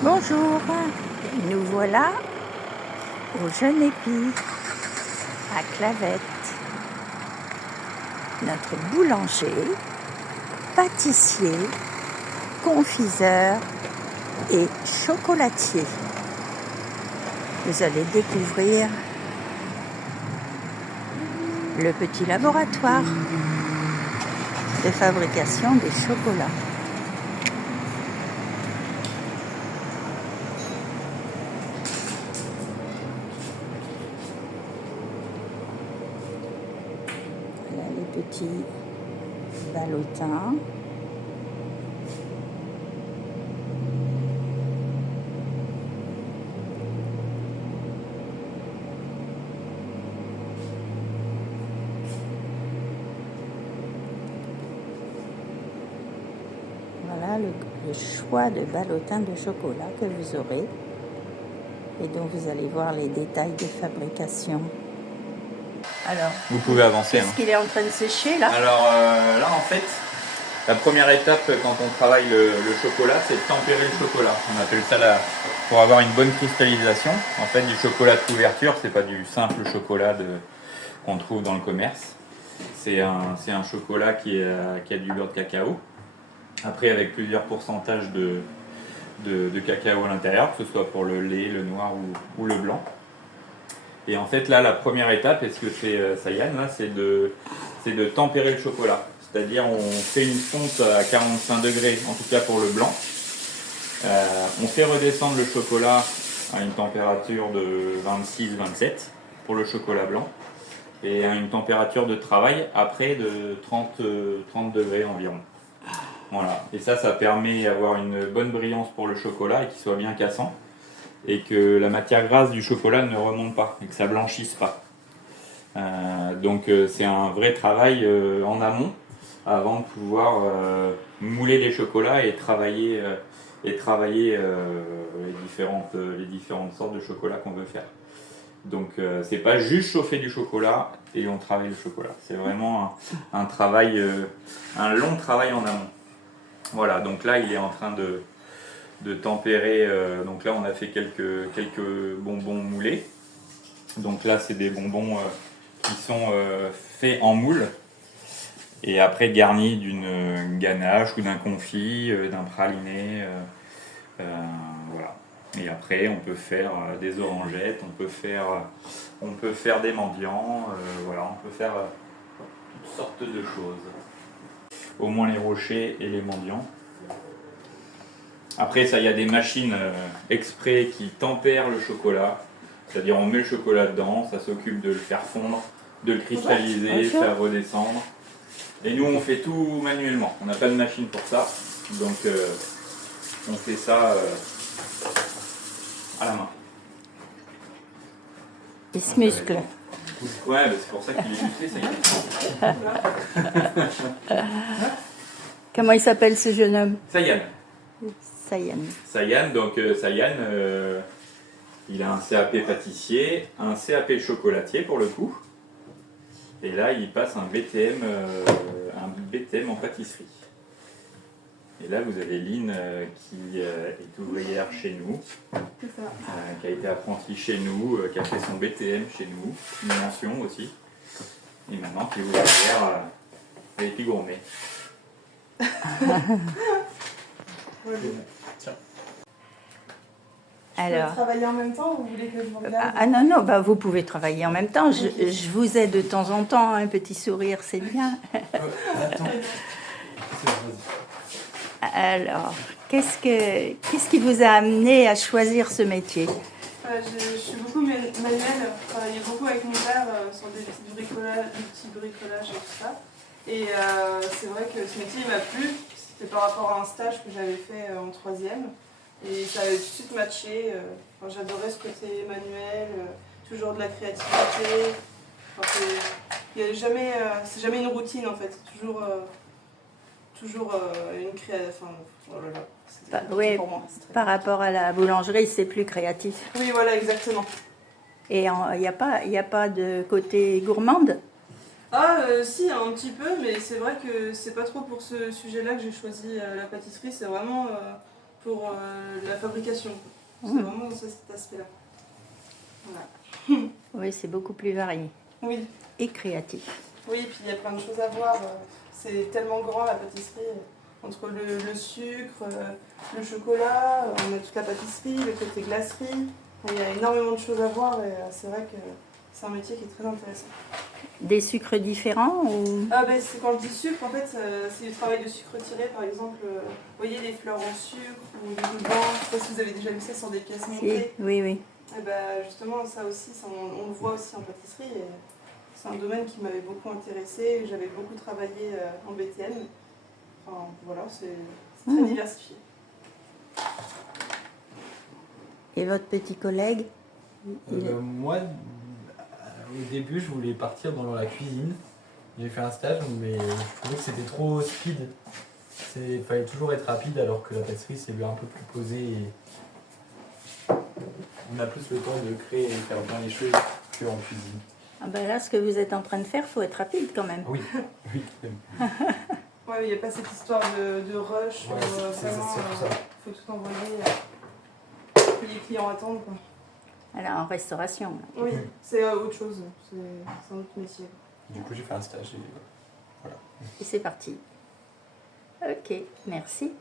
Bonjour, nous voilà au Jeune Épi, à Clavette. Notre boulanger, pâtissier, confiseur et chocolatier. Vous allez découvrir le petit laboratoire de fabrication des chocolats. Voilà les petits ballotins. Voilà le choix de ballotins de chocolat que vous aurez et dont vous allez voir les détails de fabrication. Alors, vous pouvez avancer. Qu'est-ce qu'il est en train de sécher là? Alors là en fait, la première étape quand on travaille le chocolat, c'est de tempérer le chocolat. On appelle ça pour avoir une bonne cristallisation. En fait, du chocolat de couverture, c'est pas du simple chocolat qu'on trouve dans le commerce. C'est un chocolat qui a du beurre de cacao. Après, avec plusieurs pourcentages de cacao à l'intérieur, que ce soit pour le lait, le noir ou le blanc. Et en fait, là, la première étape, et ce que fait Sayan, là, c'est de tempérer le chocolat. C'est-à-dire, on fait une fonte à 45 degrés, en tout cas pour le blanc. On fait redescendre le chocolat à une température de 26-27 pour le chocolat blanc. Et à une température de travail après de 30 degrés environ. Voilà. Et ça permet d'avoir une bonne brillance pour le chocolat et qu'il soit bien cassant. Et que la matière grasse du chocolat ne remonte pas et que ça blanchisse pas. Donc c'est un vrai travail en amont avant de pouvoir mouler les chocolats et travailler les différentes sortes de chocolat qu'on veut faire. Donc c'est pas juste chauffer du chocolat et on travaille le chocolat. C'est vraiment un travail, un long travail en amont. Voilà, donc là il est en train de tempérer. Donc là on a fait quelques bonbons moulés. Donc là c'est des bonbons qui sont faits en moule et après garnis d'une ganache ou d'un confit, d'un praliné. Voilà. Et après on peut faire des orangettes, on peut faire des mendiants, voilà, on peut faire toutes sortes de choses. Au moins les rochers et les mendiants. Après ça, il y a des machines exprès qui tempèrent le chocolat. C'est-à-dire on met le chocolat dedans, ça s'occupe de le faire fondre, de le cristalliser, faire redescendre. Et nous on fait tout manuellement. On n'a pas de machine pour ça. Donc on fait ça à la main. Il se muscle. Ouais, bah c'est pour ça qu'il est musclé, ça y est. Comment il s'appelle ce jeune homme? Sayan. Sayan. Donc Sayan, il a un CAP pâtissier, un CAP chocolatier pour le coup. Et là, il passe un BTM en pâtisserie. Et là, vous avez Lynn qui est ouvrière chez nous, qui a été apprentie chez nous, qui a fait son BTM chez nous, une mention aussi. Et maintenant, qui est ouvrière à l'Épi Gourmet. Tiens. Alors, travailler en même temps ou vous voulez que je vous regarde? Ah non, bah, vous pouvez travailler en même temps. Je vous aide de temps en temps, un petit sourire, c'est bien. Alors, qu'est-ce qui vous a amené à choisir ce métier? Je suis beaucoup manuelle, je travaillais beaucoup avec mon père sur des petits bricolages et tout ça. Et c'est vrai que ce métier m'a plu, c'était par rapport à un stage que j'avais fait en 3e. Et ça avait tout de suite matché. J'adorais ce côté manuel, toujours de la créativité. C'est jamais une routine en fait, toujours une création. Oui, pour moi, par rapport à la boulangerie, c'est plus créatif. Oui, voilà, exactement. Et il n'y a pas de côté gourmande? Si, un petit peu, mais c'est vrai que c'est pas trop pour ce sujet-là que j'ai choisi la pâtisserie. C'est vraiment pour la fabrication. C'est vraiment cet aspect-là. Voilà. Oui, c'est beaucoup plus varié Oui. et créatif. Oui, et puis il y a plein de choses à voir. C'est tellement grand la pâtisserie. Entre le sucre, le chocolat, on a toute la pâtisserie, le côté glacerie. Il y a énormément de choses à voir et c'est vrai que c'est un métier qui est très intéressant. Des sucres différents ou... Quand je dis sucre, en fait, c'est du travail de sucre tiré, par exemple. Vous voyez les fleurs en sucre ou les ruban. Je ne sais pas si vous avez déjà vu ça sur des pièces montées. Oui, oui. Et justement, ça aussi, on le voit aussi en pâtisserie. Et c'est un domaine qui m'avait beaucoup intéressée. J'avais beaucoup travaillé en BTN. Enfin, voilà, c'est très diversifié. Et votre petit collègue Moi, au début, je voulais partir dans la cuisine. J'ai fait un stage, mais je trouvais que c'était trop speed. Il fallait toujours être rapide, alors que la pâtisserie, c'est un peu plus posé. Et on a plus le temps de créer et faire bien les choses qu'en cuisine. Ah ben là, ce que vous êtes en train de faire, il faut être rapide quand même. Oui, oui, quand même. Ouais, il n'y a pas cette histoire de rush. Ouais, c'est vraiment, ça. faut tout envoyer. Que les clients attendent. Quoi. Alors, en restauration. Là. Oui, c'est autre chose. C'est un autre métier. Du coup, j'ai fait un stage et voilà. Et c'est parti. Ok, merci.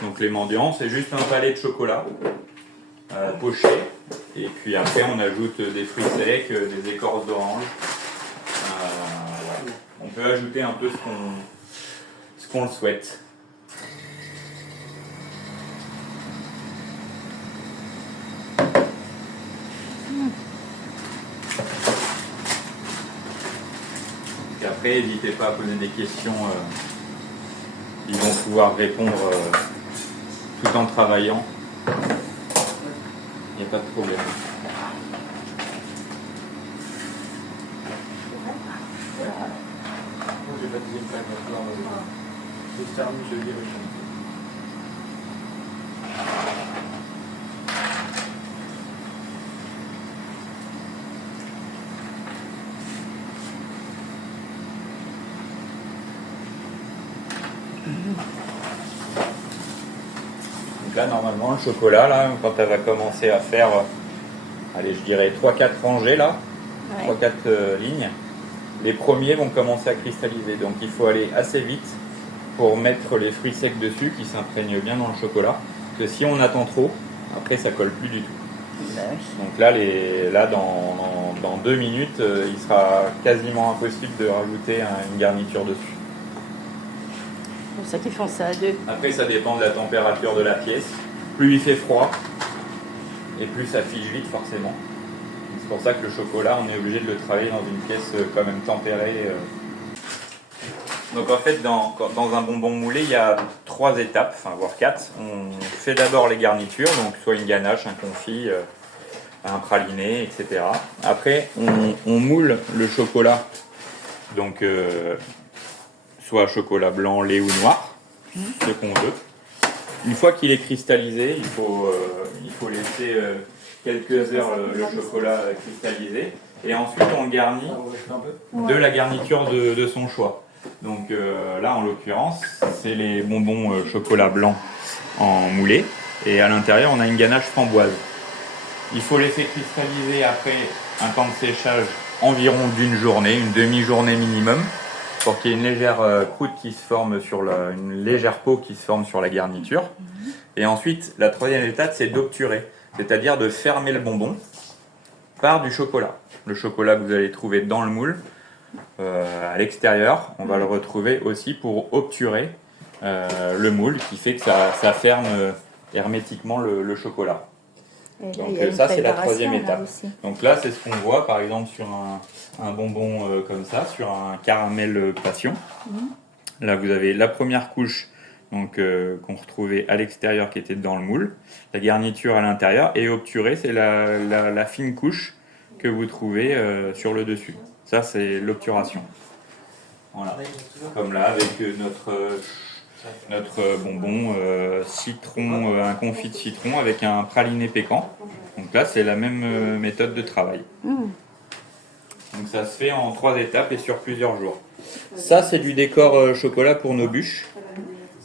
Donc les mendiants, c'est juste un palais de chocolat poché. Et puis après, on ajoute des fruits secs, des écorces d'orange. Voilà. On peut ajouter un peu ce qu'on le souhaite. Et après, n'hésitez pas à poser des questions. Ils vont pouvoir répondre tout en travaillant. Il n'y a pas de problème. J'ai pas de deuxième page encore. Je termine, je lis. Donc là, normalement, le chocolat, là, quand elle va commencer à faire, allez, je dirais 3-4 rangées, là, Ouais. 3-4 lignes, les premiers vont commencer à cristalliser. Donc il faut aller assez vite pour mettre les fruits secs dessus, qui s'imprègnent bien dans le chocolat. Parce que si on attend trop, après ça colle plus du tout. Ben oui. Donc là, dans 2 minutes, il sera quasiment impossible de rajouter une garniture dessus. C'est pour ça qu'ils font ça à deux. Après, ça dépend de la température de la pièce. Plus il fait froid, et plus ça fige vite forcément. C'est pour ça que le chocolat, on est obligé de le travailler dans une pièce quand même tempérée. Donc en fait, dans un bonbon moulé, il y a 3 étapes, enfin voire 4. On fait d'abord les garnitures, donc soit une ganache, un confit, un praliné, etc. Après, on moule le chocolat, donc soit chocolat blanc, lait ou noir, ce qu'on veut. Une fois qu'il est cristallisé, il faut laisser quelques heures le chocolat cristallisé. Et ensuite, on le garnit de la garniture de son choix. Donc là, en l'occurrence, c'est les bonbons chocolat blanc en moulé. Et à l'intérieur, on a une ganache framboise. Il faut laisser cristalliser après un temps de séchage environ d'une journée, une demi-journée minimum, pour qu'il y ait une légère croûte qui se forme une légère peau qui se forme sur la garniture. Et ensuite, la troisième étape, c'est d'obturer, c'est-à-dire de fermer le bonbon par du chocolat. Le chocolat que vous allez trouver dans le moule, à l'extérieur, on va le retrouver aussi pour obturer le moule, qui fait que ça ferme hermétiquement le chocolat. Et là, Donc il y a une ça, c'est la préparation, troisième là, étape. aussi. Donc là, c'est ce qu'on voit par exemple sur un bonbon comme ça, sur un caramel passion. Là, vous avez la première couche donc qu'on retrouvait à l'extérieur qui était dans le moule, la garniture à l'intérieur, et obturé, c'est la fine couche que vous trouvez sur le dessus. Ça, c'est l'obturation. Voilà. Comme là, avec notre bonbon citron, un confit de citron avec un praliné pécan. Donc là, c'est la même méthode de travail. Donc ça se fait en 3 étapes et sur plusieurs jours. Ça, c'est du décor chocolat pour nos bûches.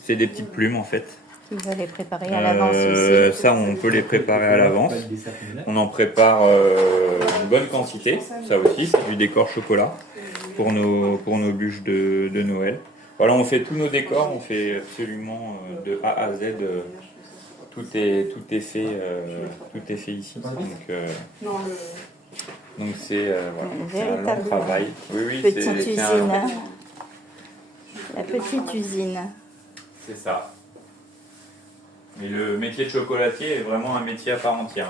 C'est des petites plumes en fait. Tu vas les préparer à l'avance aussi. Ça, on peut les préparer à l'avance. On en prépare une bonne quantité. Ça aussi, c'est du décor chocolat pour nos bûches de Noël. Voilà, on fait tous nos décors, on fait absolument de A à Z. Tout est fait ici. Donc c'est voilà, un long travail. Oui, Petite usine. La petite usine. C'est ça. Mais le métier de chocolatier est vraiment un métier à part entière.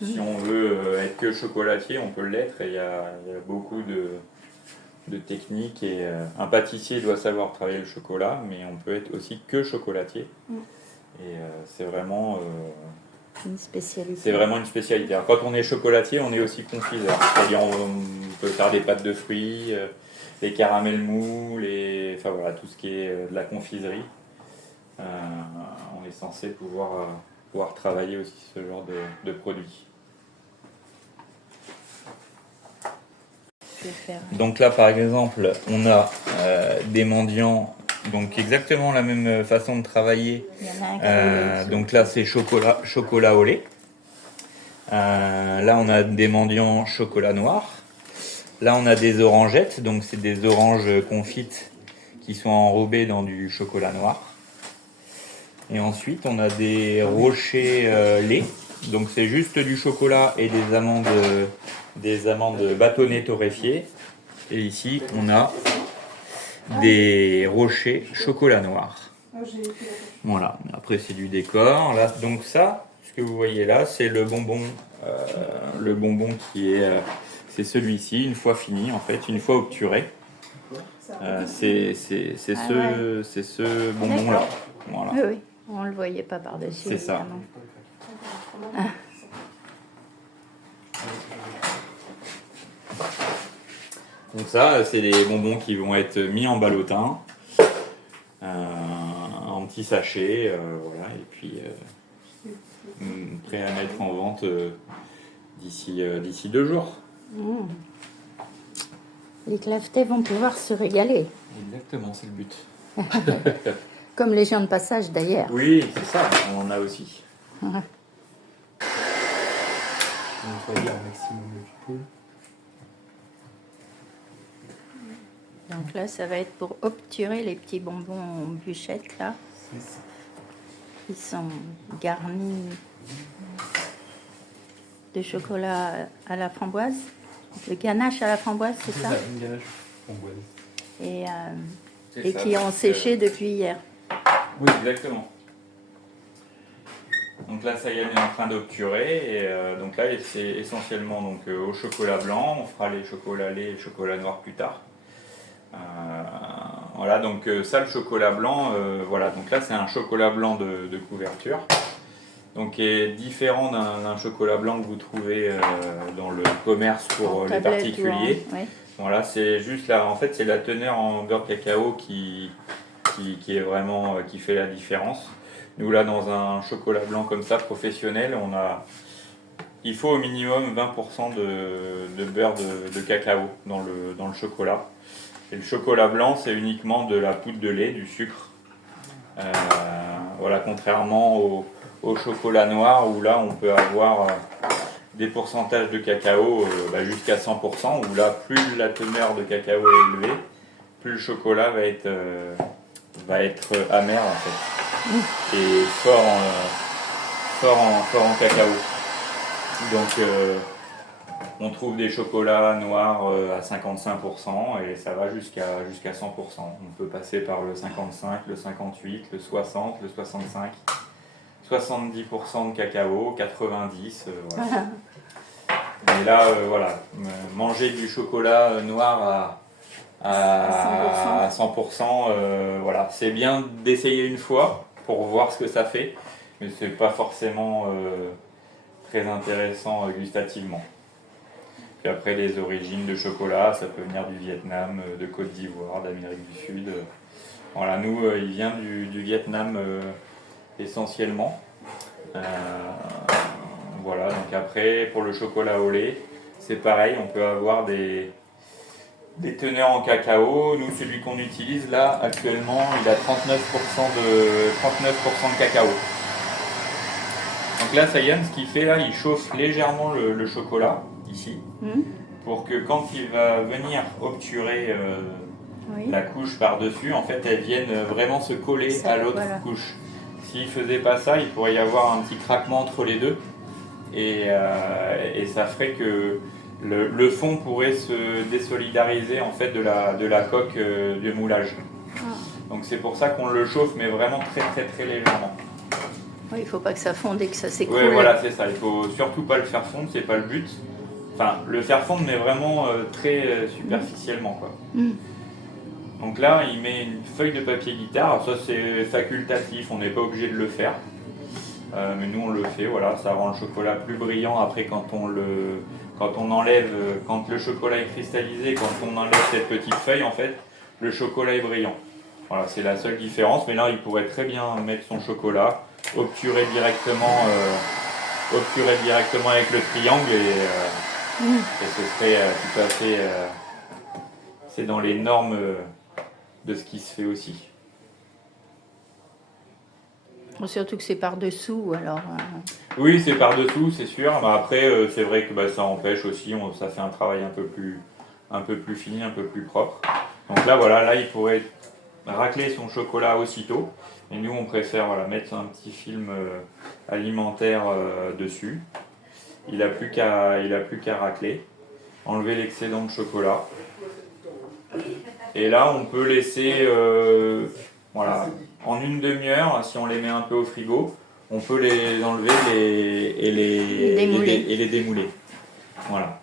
Si on veut être que chocolatier, on peut l'être. Et il y a beaucoup de techniques. Et un pâtissier doit savoir travailler le chocolat, mais on peut être aussi que chocolatier. Et c'est vraiment une spécialité. C'est vraiment une spécialité. Alors, quand on est chocolatier, on est aussi confiseur. C'est-à-dire on peut faire des pâtes de fruits, les caramels mous, enfin voilà, tout ce qui est de la confiserie. On est censé pouvoir travailler aussi ce genre de produits. Donc là, par exemple, on a des mendiants, donc exactement la même façon de travailler. Il y en a un donc là, c'est chocolat au lait. Là, on a des mendiants chocolat noir. Là, on a des orangettes, donc c'est des oranges confites qui sont enrobées dans du chocolat noir. Et ensuite, on a des rochers lait. Donc c'est juste du chocolat et des amandes bâtonnées torréfiées. Et ici, on a des rochers chocolat noir. Voilà. Après, c'est du décor. Là, donc ça, ce que vous voyez là, c'est le bonbon qui est, c'est celui-ci. Une fois fini, en fait, une fois obturé, c'est ce bonbon là. Voilà. Oui. On ne le voyait pas par-dessus. C'est ça. Donc ça, c'est des bonbons qui vont être mis en ballotin, en petits sachets, voilà, et puis prêts à mettre en vente d'ici 2 jours. Les clavetés vont pouvoir se régaler. Exactement, c'est le but. Comme les gens de passage d'ailleurs. Oui, c'est ça, on en a aussi. On va nettoyer un maximum le pôle. Donc là, ça va être pour obturer les petits bonbons en bûchette là. Ils sont garnis de chocolat à la framboise. Le ganache à la framboise, c'est ça? Une ganache framboise. Et qui ont séché depuis hier. Oui, exactement. Donc là, ça y est, on est en train d'obturer. Et donc là, c'est essentiellement donc, au chocolat blanc. On fera les chocolats lait et le chocolat noir plus tard. Voilà, donc ça, le chocolat blanc, voilà. Donc là, c'est un chocolat blanc de couverture. Donc, qui est différent d'un chocolat blanc que vous trouvez dans le commerce pour les particuliers. Oui. Voilà, c'est juste là, en fait, c'est la teneur en beurre de cacao qui est vraiment, qui fait la différence. Nous, là, dans un chocolat blanc comme ça, professionnel, il faut au minimum 20% de beurre de cacao dans le chocolat. Et le chocolat blanc, c'est uniquement de la poudre de lait, du sucre. Voilà, contrairement au chocolat noir, où là, on peut avoir des pourcentages de cacao jusqu'à 100%, où là, plus la teneur de cacao est élevée, plus le chocolat va être amer en fait, et fort en cacao. Donc on trouve des chocolats noirs à 55% et ça va jusqu'à 100%. On peut passer par le 55, le 58, le 60, le 65, 70% de cacao, 90, voilà. Et là, voilà, manger du chocolat noir à 100%, voilà. C'est bien d'essayer une fois pour voir ce que ça fait, mais c'est pas forcément très intéressant gustativement. Puis après, les origines de chocolat, ça peut venir du Vietnam, de Côte d'Ivoire, d'Amérique du Sud. Voilà, nous, il vient du Vietnam essentiellement. Voilà, donc après, pour le chocolat au lait, c'est pareil, on peut avoir des teneurs en cacao. Nous, celui qu'on utilise là, actuellement, il a 39% de cacao. Donc là, Sayan, ce qu'il fait là, il chauffe légèrement le chocolat, ici, pour que quand il va venir obturer Oui. la couche par-dessus, en fait, elle vienne vraiment se coller à l'autre couche. S'il faisait pas ça, il pourrait y avoir un petit craquement entre les deux, et ça ferait que le fond pourrait se désolidariser en fait de la coque du moulage. Donc c'est pour ça qu'on le chauffe, mais vraiment très très très légèrement. Oui, il ne faut pas que ça fonde et que ça s'écoule. Oui, voilà, c'est ça. Il faut surtout pas le faire fondre, c'est pas le but. Enfin, le faire fondre, mais vraiment très superficiellement, quoi. Donc là, il met une feuille de papier guitare. Alors ça, c'est facultatif, on n'est pas obligé de le faire. Mais nous, on le fait, voilà. Ça rend le chocolat plus brillant. Après, quand on enlève, quand le chocolat est cristallisé, quand on enlève cette petite feuille, en fait, le chocolat est brillant. Voilà, c'est la seule différence. Mais là, il pourrait très bien mettre son chocolat, obturer directement avec le triangle et ce serait tout à fait... c'est dans les normes de ce qui se fait aussi. Surtout que c'est par-dessous, alors... Oui, c'est par-dessous, c'est sûr. Mais après, c'est vrai que ça empêche aussi, ça fait un travail un peu plus fini, un peu plus propre. Donc là, voilà, là, il pourrait racler son chocolat aussitôt. Et nous, on préfère mettre un petit film alimentaire dessus. Il n'a plus qu'à racler, enlever l'excédent de chocolat. Et là, on peut laisser, en une demi-heure, si on les met un peu au frigo, on peut les enlever et les démouler. Voilà.